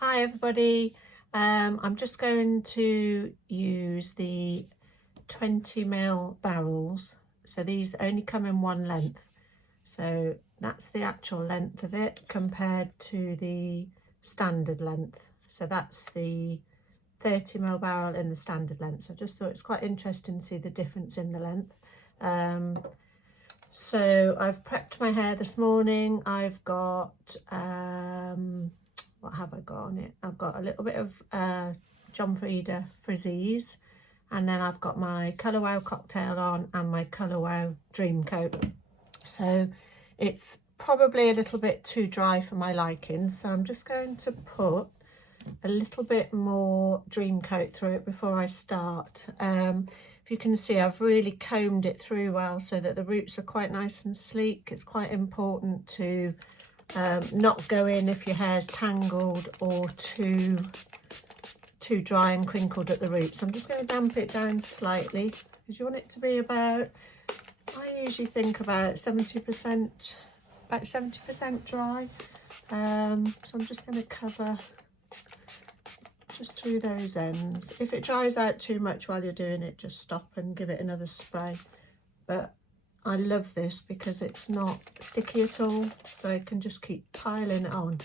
Hi everybody, I'm just going to use the 20 ml barrels. So these only come in one length. So that's the actual length of it compared to the standard length. So that's the 30 ml barrel in the standard length. So I just thought it's quite interesting to see the difference in the length. So I've prepped my hair this morning. I've got what have I got on it? I've got a little bit of John Frieda Frizzies, and then I've got my Colour Wow cocktail on and my Colour Wow Dream Coat. So it's probably a little bit too dry for my liking, so I'm just going to put a little bit more Dream Coat through it before I start. If you can see, I've really combed it through well so that the roots are quite nice and sleek. It's quite important to not go in if your hair's tangled or too dry and crinkled at the roots. So I'm just going to damp it down slightly because you want it to be about, I usually think about 70% dry. So I'm just going to cover just through those ends. If it dries out too much while you're doing it, just stop and give it another spray. But I love this because it's not sticky at all, so I can just keep piling it on,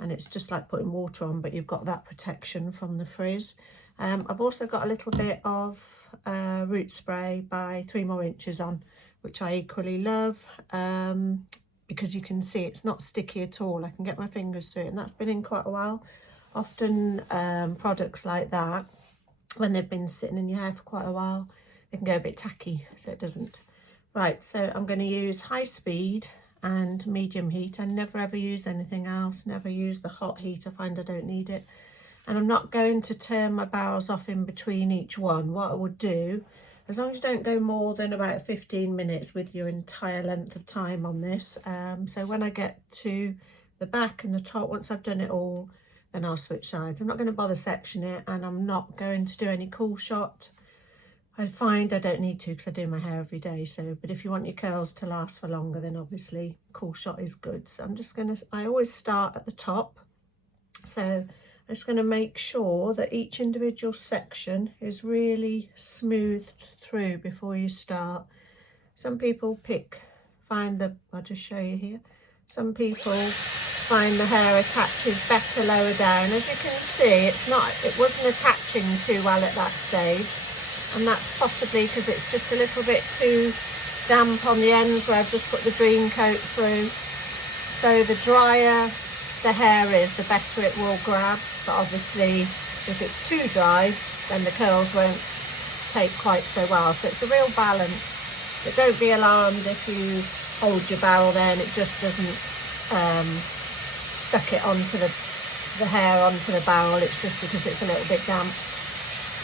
and it's just like putting water on, but you've got that protection from the frizz. I've also got a little bit of root spray by 3 More Inches on, which I equally love, because you can see it's not sticky at all. I can get my fingers through it, and that's been in quite a while. Often products like that, when they've been sitting in your hair for quite a while, they can go a bit tacky, so it doesn't. Right, so I'm going to use high speed and medium heat. I never ever use anything else, never use the hot heat. I find I don't need it. And I'm not going to turn my barrels off in between each one. What I would do, as long as you don't go more than about 15 minutes with your entire length of time on this. So when I get to the back and the top, once I've done it all, then I'll switch sides. I'm not going to bother sectioning it, and I'm not going to do any cool shot. I find I don't need to because I do my hair every day. So, but if you want your curls to last for longer, then obviously cool shot is good. So I'm just going to, I always start at the top. So I'm just going to make sure that each individual section is really smoothed through before you start. Some people I'll just show you here. Some people find the hair attaches better lower down. As you can see, it wasn't attaching too well at that stage. And that's possibly because it's just a little bit too damp on the ends where I've just put the Dream Coat through. So the drier the hair is, the better it will grab. But obviously, if it's too dry, then the curls won't take quite so well. So it's a real balance. But don't be alarmed if you hold your barrel there and it just doesn't suck it onto the hair onto the barrel. It's just because it's a little bit damp.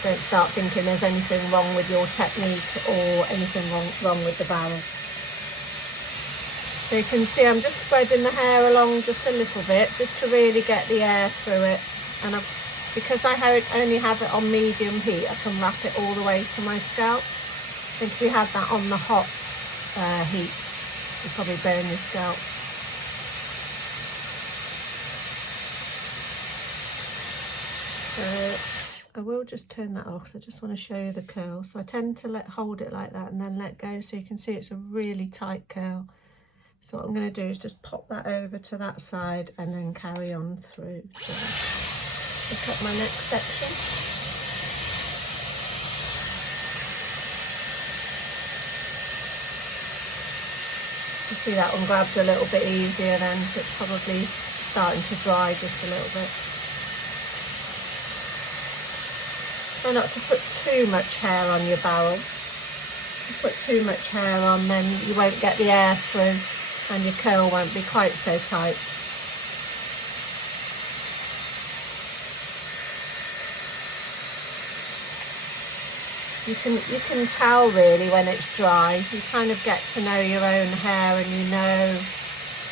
Don't start thinking there's anything wrong with your technique or anything wrong with the barrel. So you can see I'm just spreading the hair along just a little bit, just to really get the air through it. And because I only have it on medium heat, I can wrap it all the way to my scalp. I think if you had that on the hot heat, you'd probably burn your scalp. So I will just turn that off. So I just want to show you the curl. So I tend to hold it like that and then let go, so you can see it's a really tight curl. So what I'm going to do is just pop that over to that side and then carry on through. So look at my next section. You see that one grabs a little bit easier then, so it's probably starting to dry just a little bit. Try not to put too much hair on your barrel. If you put too much hair on, then you won't get the air through and your curl won't be quite so tight. You can tell really when it's dry. You kind of get to know your own hair and you know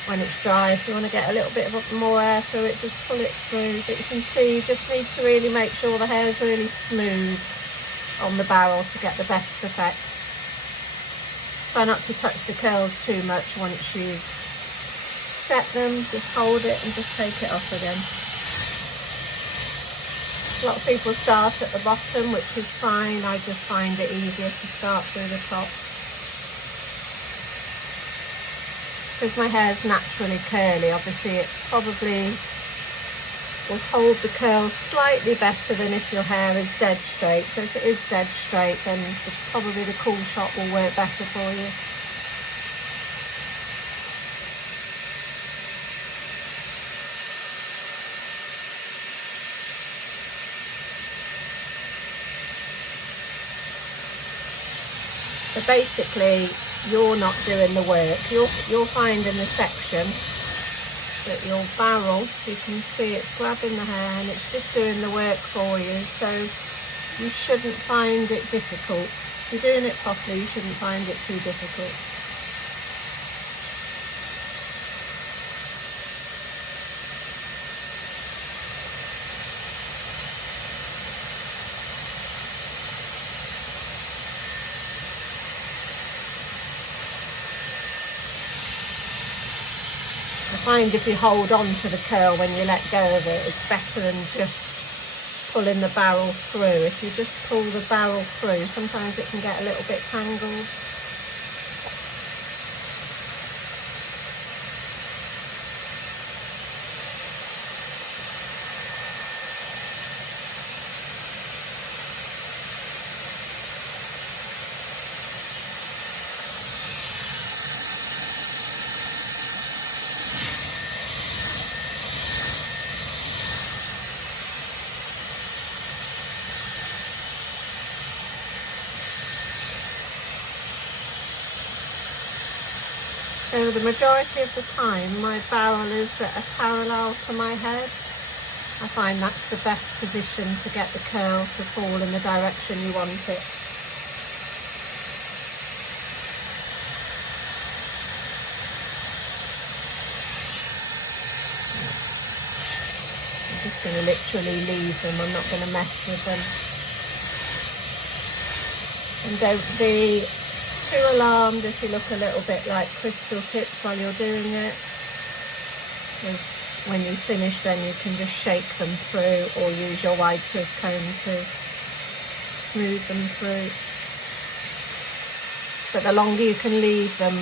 when it's dry. If you want to get a little bit more air through it, just pull it through. But you can see you just need to really make sure the hair is really smooth on the barrel to get the best effect. Try not to touch the curls too much once you've set them. Just hold it and just take it off again. A lot of people start at the bottom, which is fine. I just find it easier to start through the top. Because my hair's naturally curly, obviously it probably will hold the curls slightly better than if your hair is dead straight. So if it is dead straight, then probably the cool shot will work better for you. So basically, you're not doing the work. You're finding the section that your barrel, you can see it's grabbing the hair and it's just doing the work for you. So you shouldn't find it difficult. If you're doing it properly, you shouldn't find it too difficult. I find if you hold on to the curl when you let go of it, it's better than just pulling the barrel through. If you just pull the barrel through, sometimes it can get a little bit tangled. So the majority of the time my barrel is at a parallel to my head. I find that's the best position to get the curl to fall in the direction you want it. I'm just going to literally leave them, I'm not going to mess with them. And don't be too alarmed if you look a little bit like crystal tips while you're doing it, because when you finish then you can just shake them through or use your wide tooth comb to smooth them through. But the longer you can leave them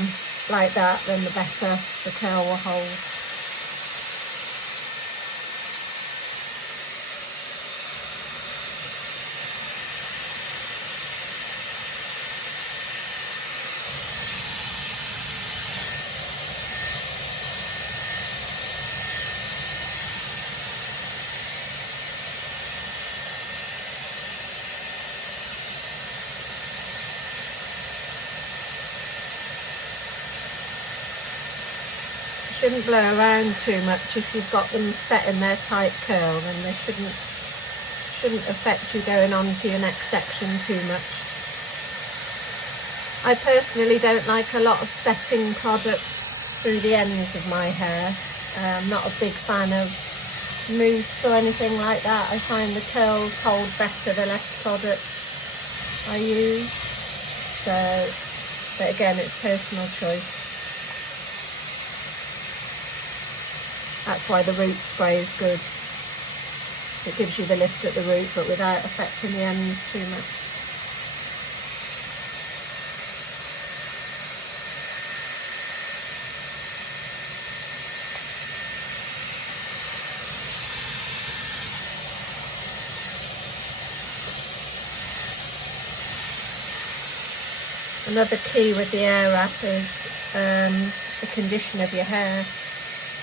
like that, then the better the curl will hold. Shouldn't blow around too much. If you've got them set in their tight curl, then they shouldn't affect you going on to your next section too much. I personally don't like a lot of setting products through the ends of my hair. I'm not a big fan of mousse or anything like that. I find the curls hold better the less product I use. So, but again, it's personal choice. That's why the root spray is good. It gives you the lift at the root, but without affecting the ends too much. Another key with the air wrap is the condition of your hair.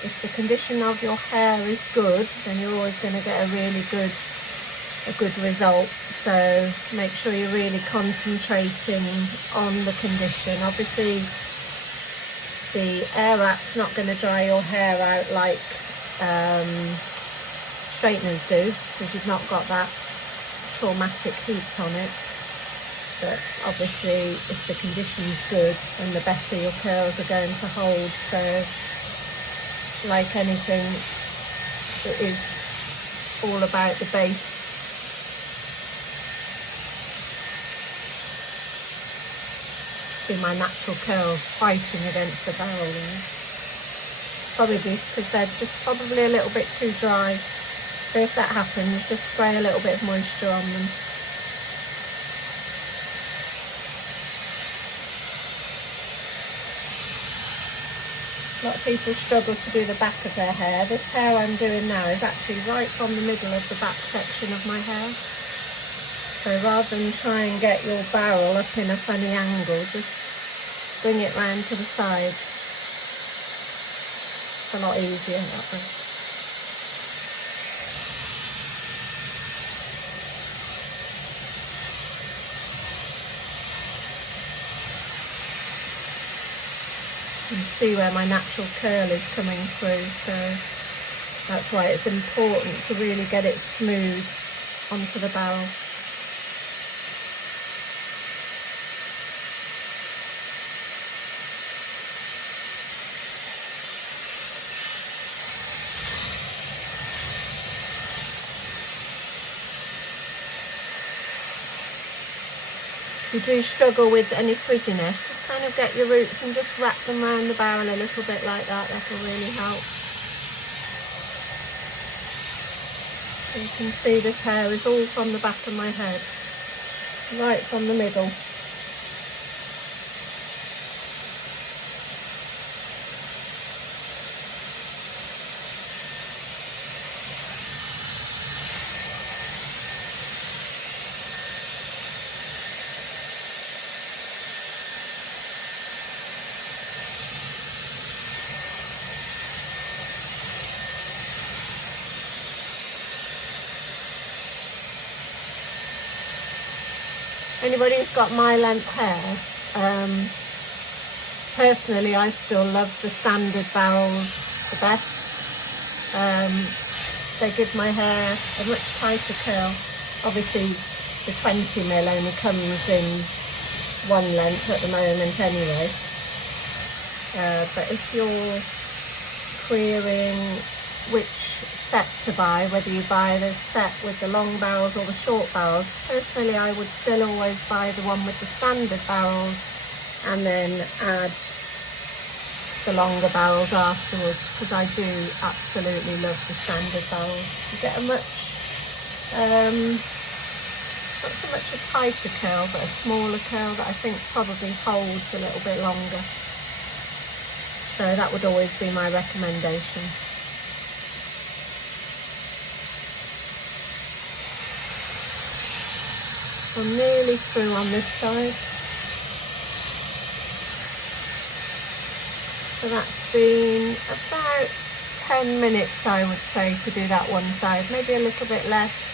If the condition of your hair is good, then you're always going to get a good result. So make sure you're really concentrating on the condition. Obviously, the air wrap's not going to dry your hair out like straighteners do, because you've not got that traumatic heat on it. But obviously, if the condition's good, then the better your curls are going to hold. So, like anything, it is all about the base. See my natural curls fighting against the barrel there. Probably because they're just probably a little bit too dry. So if that happens, just spray a little bit of moisture on them. A lot of people struggle to do the back of their hair. This hair I'm doing now is actually right from the middle of the back section of my hair. So rather than try and get your barrel up in a funny angle, just bring it round to the side. It's a lot easier that way. You can see where my natural curl is coming through, so that's why it's important to really get it smooth onto the barrel. If you do struggle with any frizziness, just kind of get your roots and just wrap them around the barrel a little bit like that. That'll really help. So you can see this hair is all from the back of my head, right from the middle. Anybody who's got my length hair, personally I still love the standard barrels the best. They give my hair a much tighter curl. Obviously the 20mm only comes in one length at the moment anyway. But if you're querying which set to buy, whether you buy the set with the long barrels or the short barrels, personally I would still always buy the one with the standard barrels and then add the longer barrels afterwards, because I do absolutely love the standard barrels. You get a much, not so much a tighter curl, but a smaller curl that I think probably holds a little bit longer. So that would always be my recommendation. I'm nearly through on this side. So that's been about 10 minutes, I would say, to do that one side, maybe a little bit less.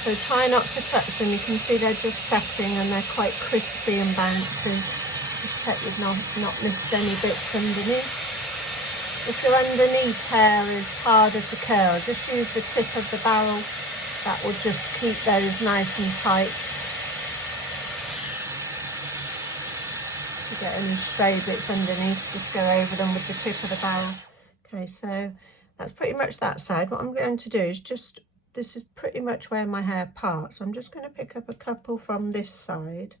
So try not to touch them. You can see they're just setting and they're quite crispy and bouncy. Just check you've not missed any bits underneath. If your underneath hair is harder to curl, just use the tip of the barrel. That will just keep those nice and tight. If you get any stray bits underneath, just go over them with the tip of the barrel. Okay, so that's pretty much that side. What I'm going to do is just, this is pretty much where my hair parts. So I'm just going to pick up a couple from this side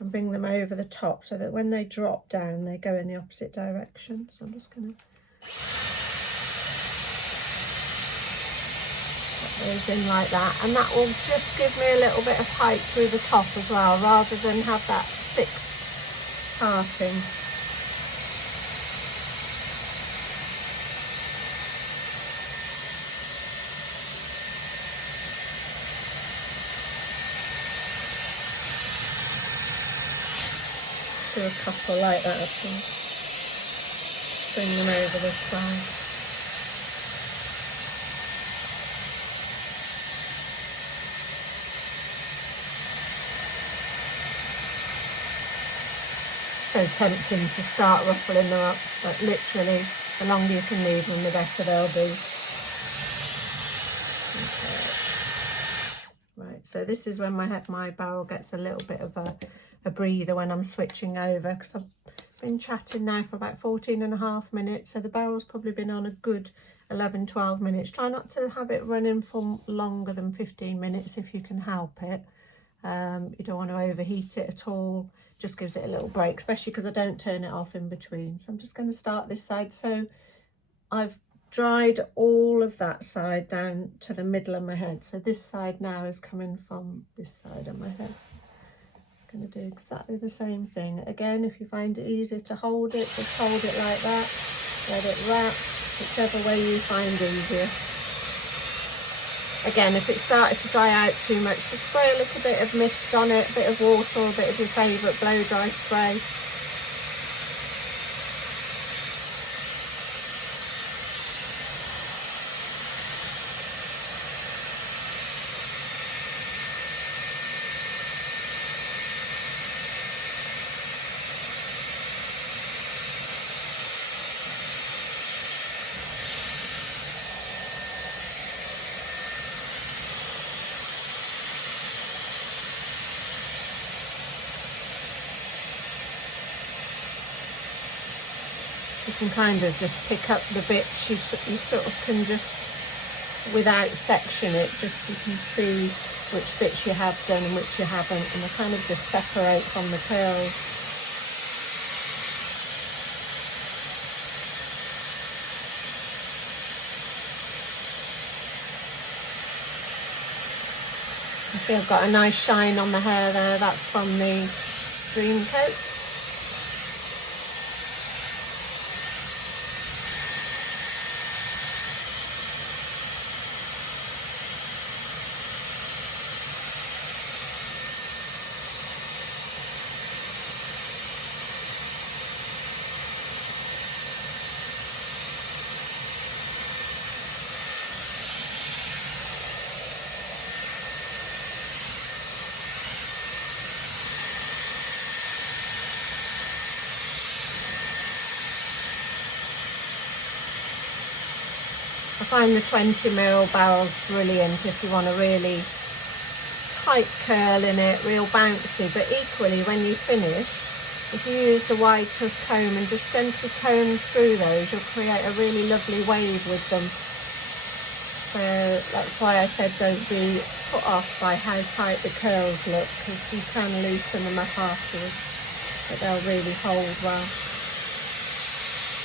and bring them over the top so that when they drop down, they go in the opposite direction. So I'm just going to put those in like that. And that will just give me a little bit of height through the top as well, rather than have that fixed parting. Do a couple like that, I think. Bring them over this side. So tempting to start ruffling them up, but literally the longer you can leave them, the better they'll be. Okay. Right, so this is when my barrel gets a little bit of a breather when I'm switching over, because been chatting now for about 14.5 minutes, so the barrel's probably been on a good 11-12 minutes. Try not to have it running for longer than 15 minutes if you can help it. You don't want to overheat it at all. Just gives it a little break, especially because I don't turn it off in between. So I'm just going to start this side. So I've dried all of that side down to the middle of my head. So this side now is coming from this side of my head. Going to do exactly the same thing again. If you find it easier to hold it, just hold it like that, let it wrap, whichever way you find easier. Again, if it started to dry out too much, just spray a little bit of mist on it, a bit of water or a bit of your favourite blow dry spray. You can kind of just pick up the bits, you sort of can just, without section it, just you can see which bits you have done and which you haven't, and they kind of just separate from the curls. You see I've got a nice shine on the hair there, that's from the Dream Coat. I find the 20mm barrel brilliant if you want a really tight curl in it, real bouncy, but equally when you finish, if you use the wide tough comb and just gently comb through those, you'll create a really lovely wave with them. So that's why I said don't be put off by how tight the curls look, because you can loosen them up afterwards, but they'll really hold well.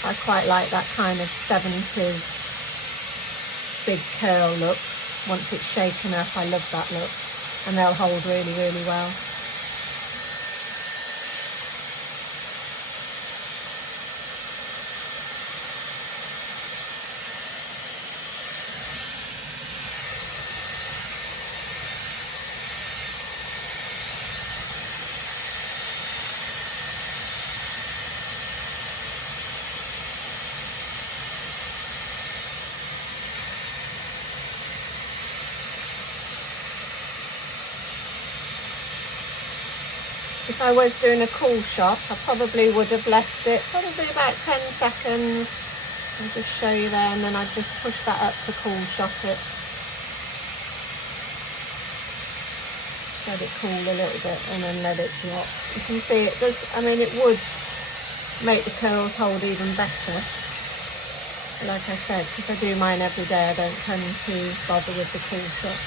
I quite like that kind of 70s big curl look. Once it's shaken up, I love that look, and they'll hold really, really well. If I was doing a cool shot, I probably would have left it probably about 10 seconds. I'll just show you there, and then I'd just push that up to cool shot it. Let it cool a little bit and then let it drop. You can see it does, I mean, it would make the curls hold even better. But like I said, because I do mine every day, I don't tend to bother with the cool shot.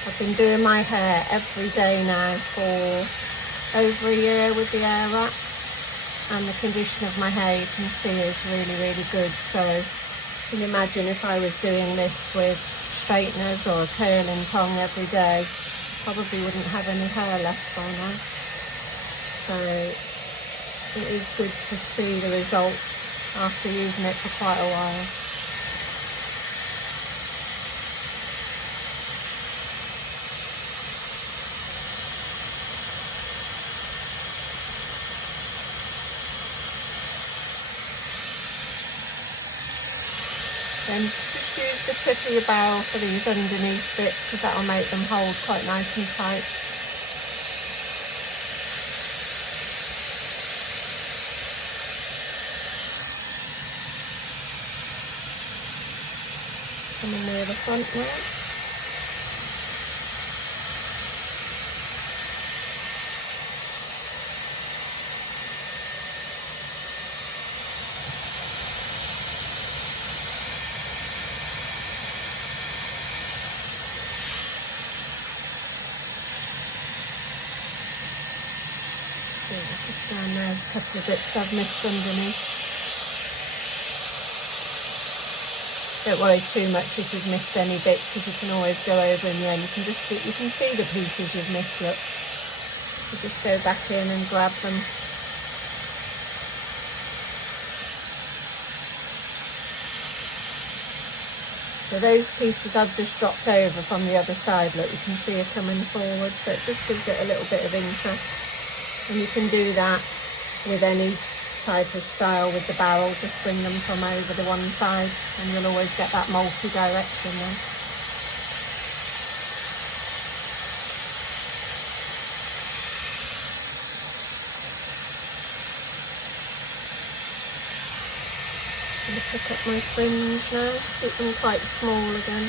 I've been doing my hair every day now for over a year with the Airwrap, and the condition of my hair, you can see, is really, really good. So you can imagine if I was doing this with straighteners or a curling tong every day, probably wouldn't have any hair left by now. So it is good to see the results after using it for quite a while. Then just use the tip of your barrel for these underneath bits, because that will make them hold quite nice and tight. Coming near the front now. Just down there, a couple of bits I've missed underneath. Don't worry too much if you've missed any bits, because you can always go over in the end. You can see the pieces you've missed. Look, you just go back in and grab them. So those pieces I've just dropped over from the other side, look, you can see are coming forward, so it just gives it a little bit of interest. And you can do that with any type of style with the barrel, just bring them from over the one side and you'll always get that multi-direction then. I'm going to pick up my fringe now, keep them quite small again.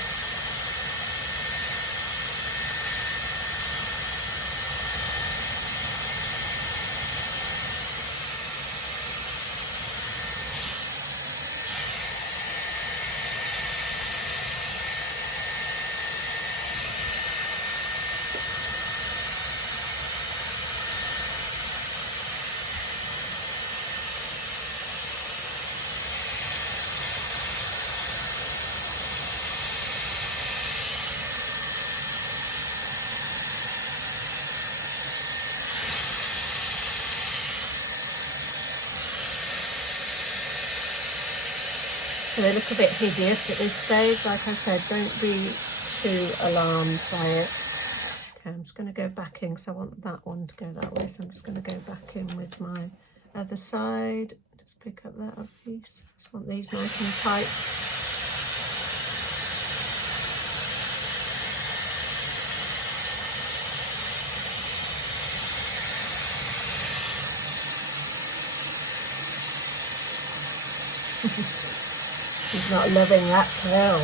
So they look a bit hideous at this stage. Like I said, don't be too alarmed by it. Okay, I'm just going to go back in because I want that one to go that way. So I'm just going to go back in with my other side. Just pick up that other piece. Just want these nice and tight. He's not loving that curl.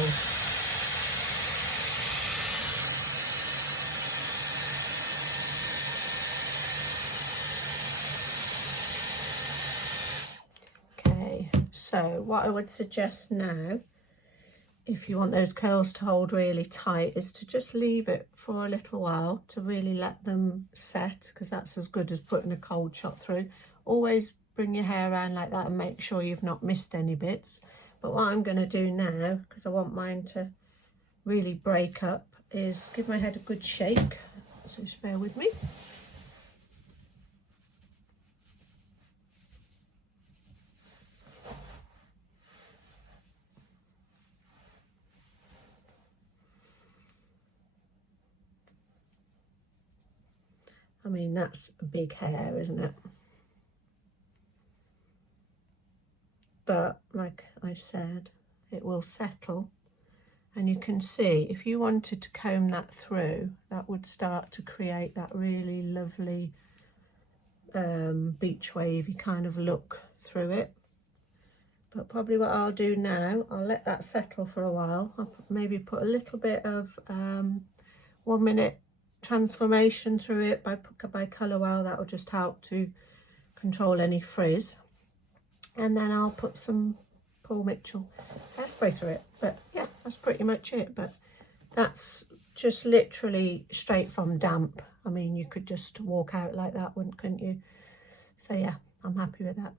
Okay, so what I would suggest now, if you want those curls to hold really tight, is to just leave it for a little while to really let them set, because that's as good as putting a cold shot through. Always bring your hair around like that and make sure you've not missed any bits. But what I'm going to do now, because I want mine to really break up, is give my head a good shake. So just bear with me. I mean, that's a big hair, isn't it? But like I said, it will settle. And you can see, if you wanted to comb that through, that would start to create that really lovely beach wavy kind of look through it. But probably what I'll do now, I'll let that settle for a while. I'll maybe put a little bit of 1 minute transformation through it by Colour Wow. That will just help to control any frizz. And then I'll put some Paul Mitchell hairspray through it. But yeah, that's pretty much it. But that's just literally straight from damp. I mean, you could just walk out like that, couldn't you? So yeah, I'm happy with that.